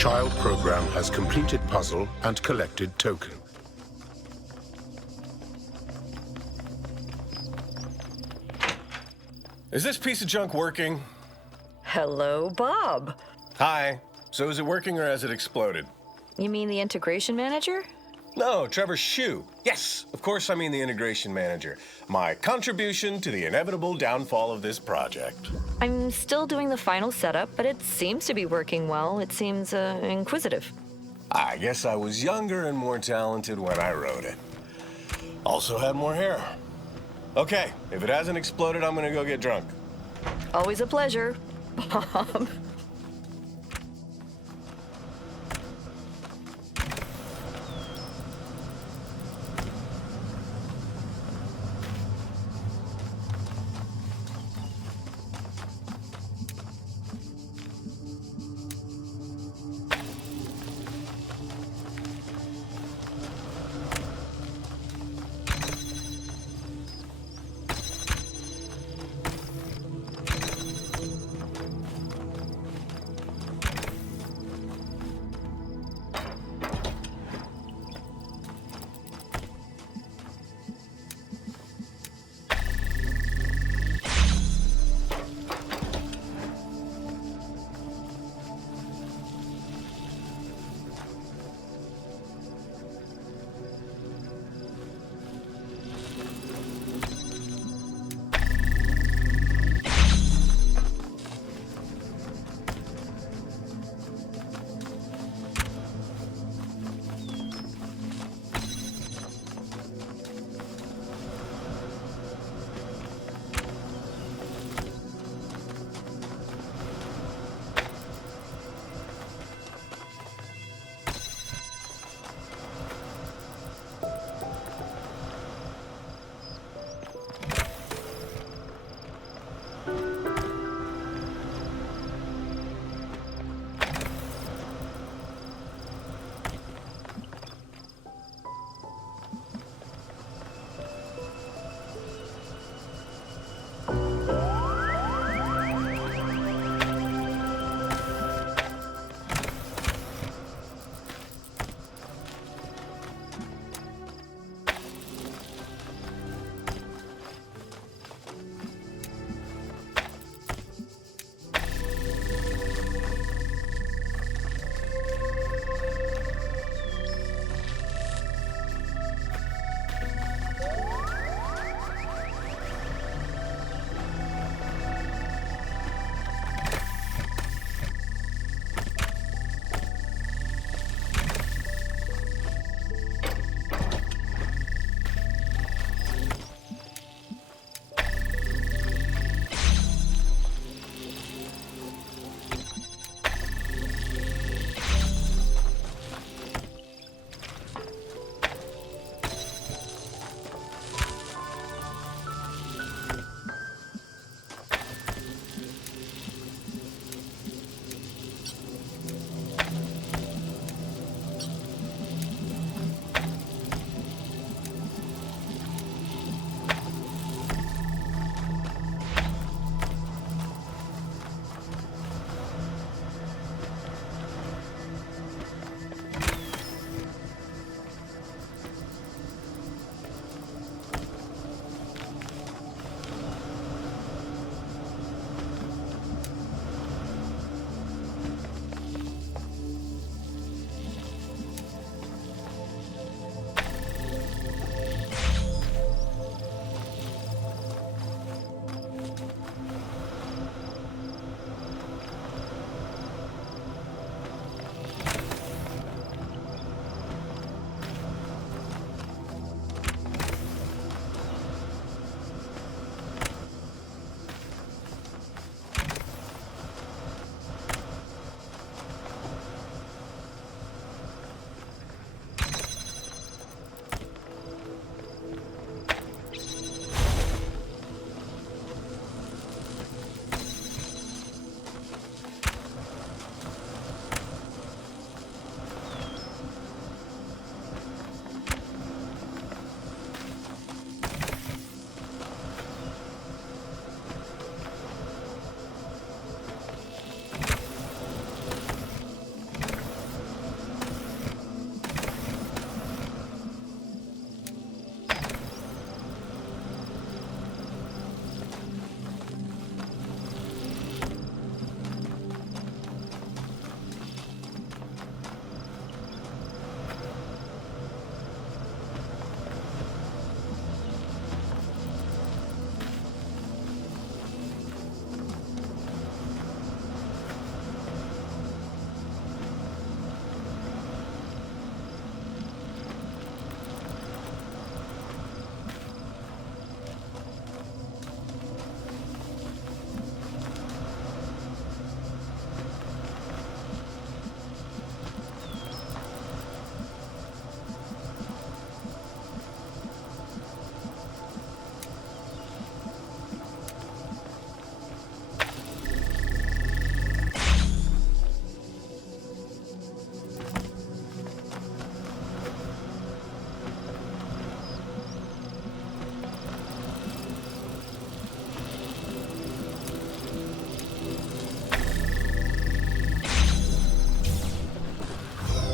Child program has completed puzzle and collected token. Is this piece of junk working? Hello, Bob. Hi. So is it working or has it exploded? You mean the integration manager? No, Trevor's shoe. Yes, of course I mean the integration manager. My contribution to the inevitable downfall of this project. I'm still doing the final setup, but it seems to be working well. It seems inquisitive. I guess I was younger and more talented when I wrote it. Also had more hair. Okay, if it hasn't exploded, I'm gonna go get drunk. Always a pleasure, Bob.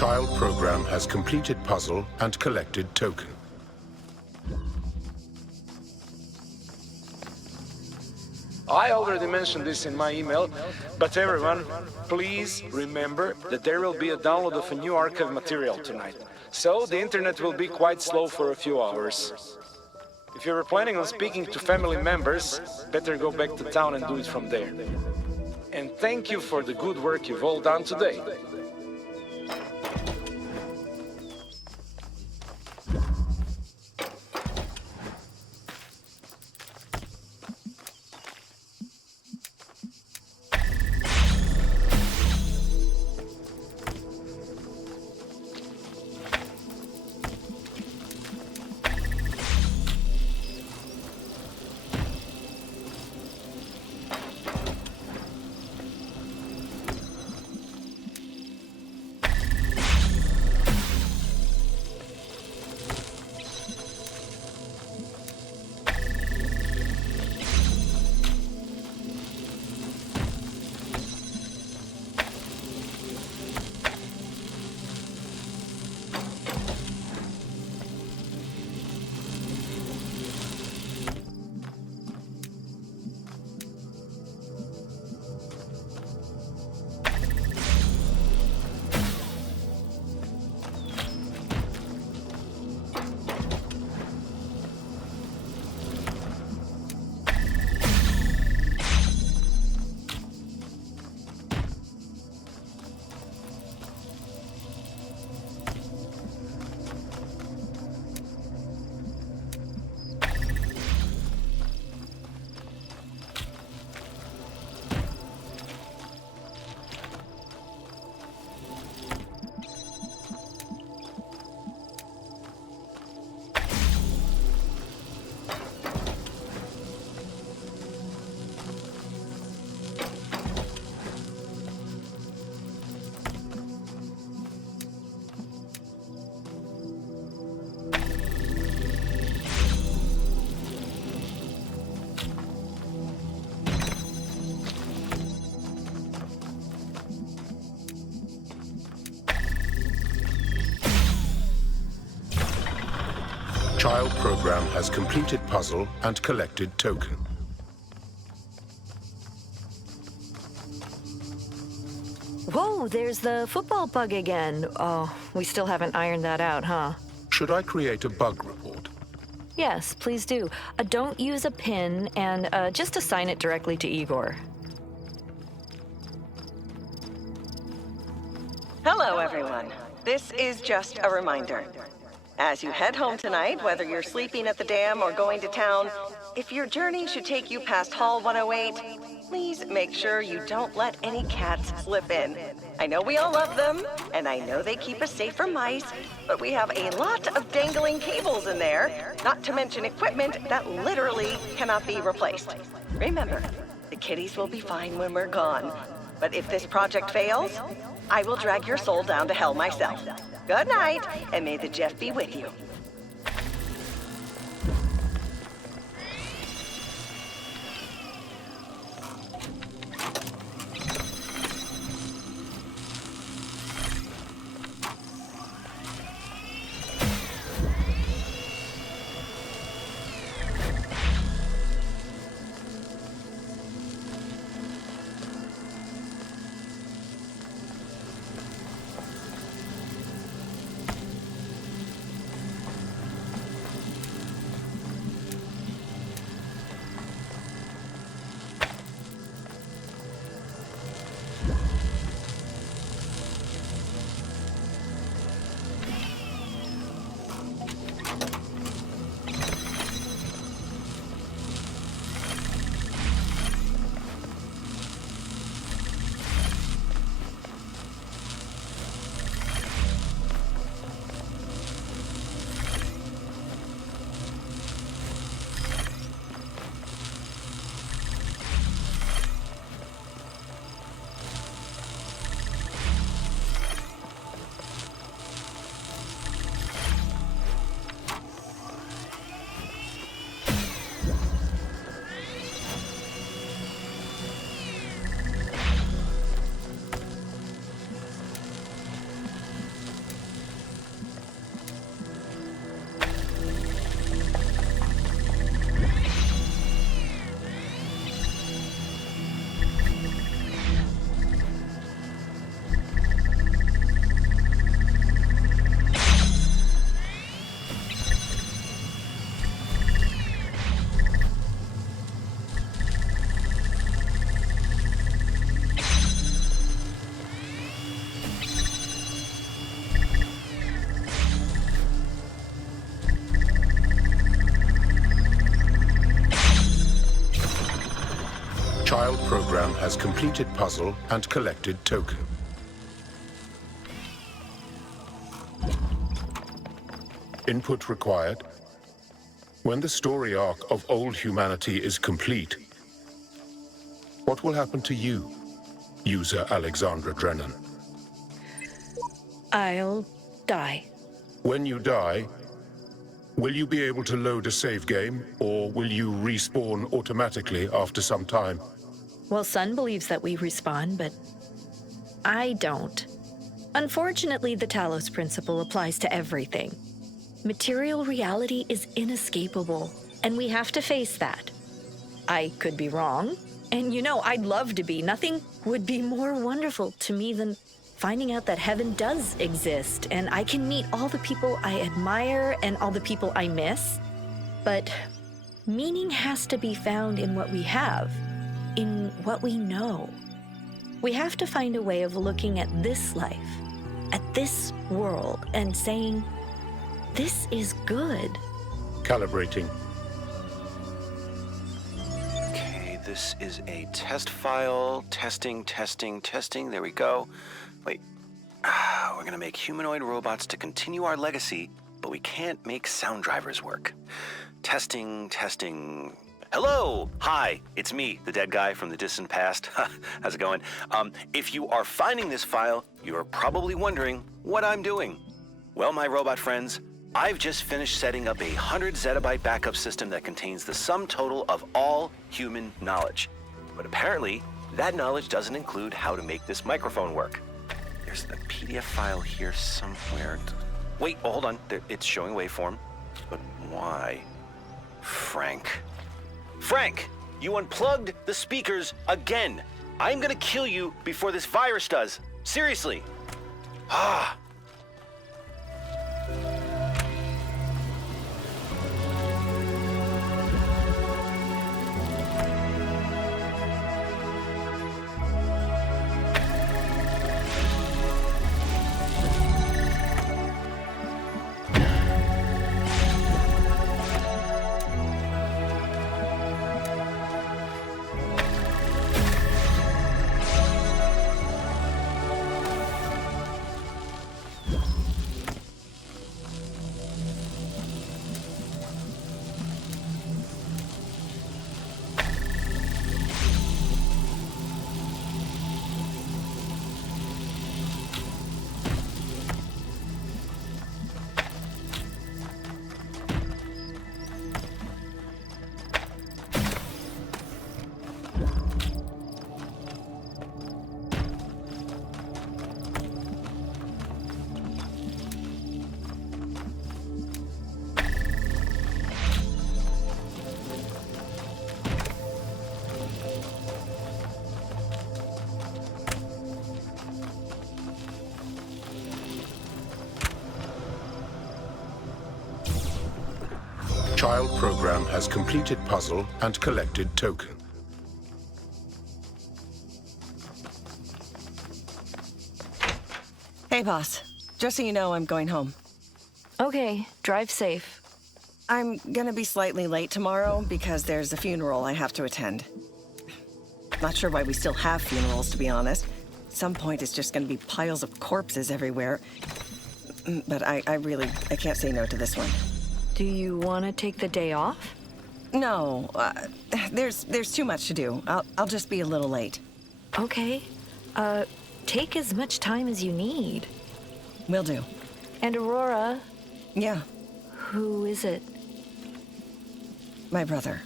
Child program has completed puzzle and collected token. I already mentioned this in my email, but everyone, please remember that there will be a download of a new archive material tonight. So the internet will be quite slow for a few hours. If you were planning on speaking to family members, better go back to town and do it from there. And thank you for the good work you've all done today. Child program has completed puzzle and collected token. Whoa, there's the football bug again. Oh, we still haven't ironed that out, huh? Should I create a bug report? Yes, please do. Don't use a pin, and just assign it directly to Igor. Hello, everyone. This is just a reminder. As you head home tonight, whether you're sleeping at the dam or going to town, if your journey should take you past Hall 108, please make sure you don't let any cats slip in. I know we all love them, and I know they keep us safe from mice, but we have a lot of dangling cables in there, not to mention equipment that literally cannot be replaced. Remember, the kitties will be fine when we're gone, but if this project fails, I will drag your soul down to hell myself. Good night, and may the Jeff be with you. program has completed puzzle and collected token. Input required. When the story arc of old humanity is complete, what will happen to you, user Alexandra Drennen? I'll die. When you die, will you be able to load a save game, or will you respawn automatically after some time? Well, Sun believes that we respawn, but I don't. Unfortunately, the Talos Principle applies to everything. Material reality is inescapable, and we have to face that. I could be wrong, and I'd love to be. Nothing would be more wonderful to me than finding out that heaven does exist, and I can meet all the people I admire and all the people I miss. But meaning has to be found in what we have, in what we know. We have to find a way of looking at this life, at this world, and saying, this is good. Calibrating. Okay, this is a test file. Testing. There we go. Wait. We're gonna make humanoid robots to continue our legacy, but we can't make sound drivers work. Testing. Hello! Hi, it's me, the dead guy from the distant past. How's it going? If you are finding this file, you're probably wondering what I'm doing. Well, my robot friends, I've just finished setting up a 100 zettabyte backup system that contains the sum total of all human knowledge. But apparently, that knowledge doesn't include how to make this microphone work. There's the PDF file here somewhere. Wait, hold on. It's showing waveform. But why? Frank, you unplugged the speakers again. I'm gonna kill you before this virus does. Seriously. Child program has completed puzzle and collected token. Hey, boss. Just so you know, I'm going home. Okay, drive safe. I'm gonna be slightly late tomorrow because there's a funeral I have to attend. Not sure why we still have funerals, to be honest. At some point, it's just gonna be piles of corpses everywhere. But I can't say no to this one. Do you want to take the day off? No, there's too much to do. I'll just be a little late. Okay. Take as much time as you need. Will do. And Aurora, Yeah, who is it? my brother.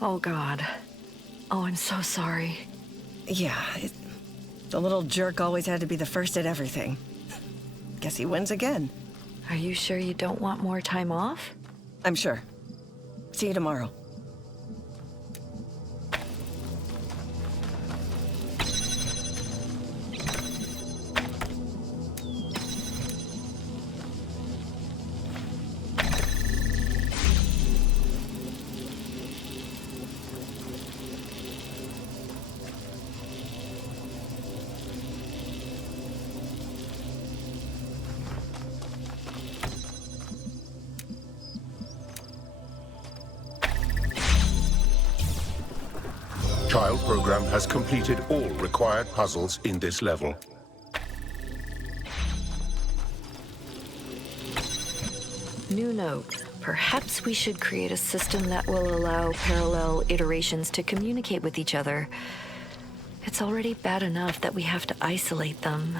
Oh, God. Oh, I'm so sorry. Yeah, the little jerk always had to be the first at everything. Guess he wins again. Are you sure you don't want more time off? I'm sure. See you tomorrow. Child program has completed all required puzzles in this level. New note. Perhaps we should create a system that will allow parallel iterations to communicate with each other. It's already bad enough that we have to isolate them.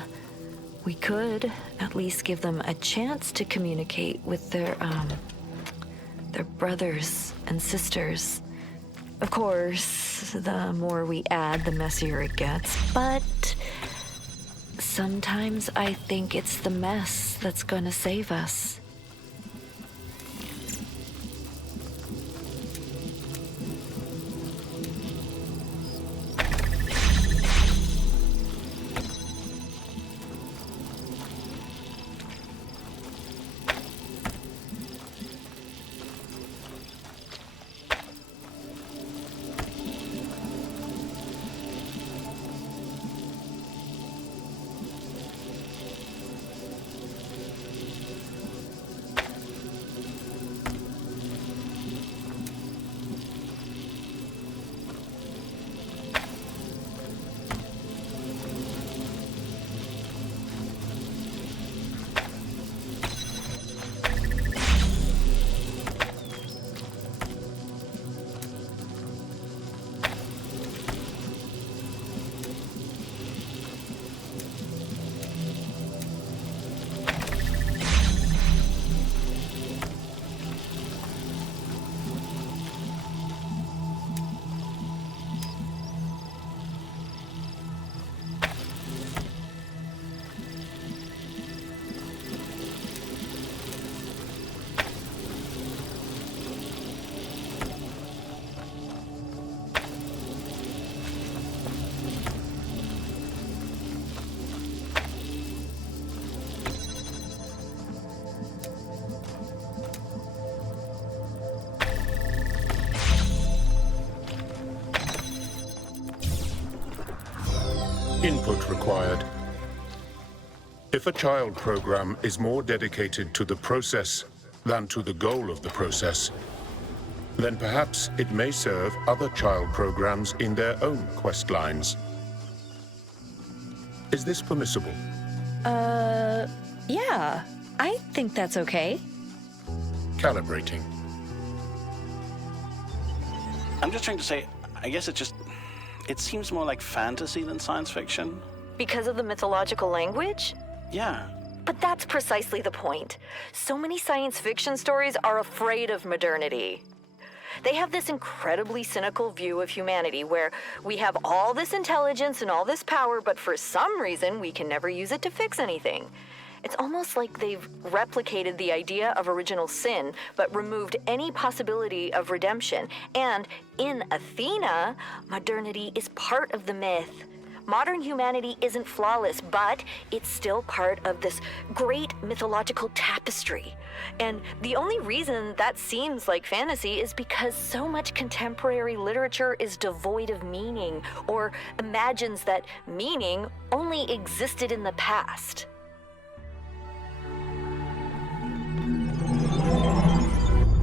We could at least give them a chance to communicate with their brothers and sisters. Of course, the more we add, the messier it gets, but sometimes I think it's the mess that's gonna save us. Input required. If a child program is more dedicated to the process than to the goal of the process, then perhaps it may serve other child programs in their own quest lines. Is this permissible? Yeah, I think that's okay. Calibrating. I'm just trying to say, I guess it seems more like fantasy than science fiction. Because of the mythological language? Yeah. But that's precisely the point. So many science fiction stories are afraid of modernity. They have this incredibly cynical view of humanity where we have all this intelligence and all this power, but for some reason we can never use it to fix anything. It's almost like they've replicated the idea of original sin, but removed any possibility of redemption. And in Athena, modernity is part of the myth. Modern humanity isn't flawless, but it's still part of this great mythological tapestry. And the only reason that seems like fantasy is because so much contemporary literature is devoid of meaning, or imagines that meaning only existed in the past.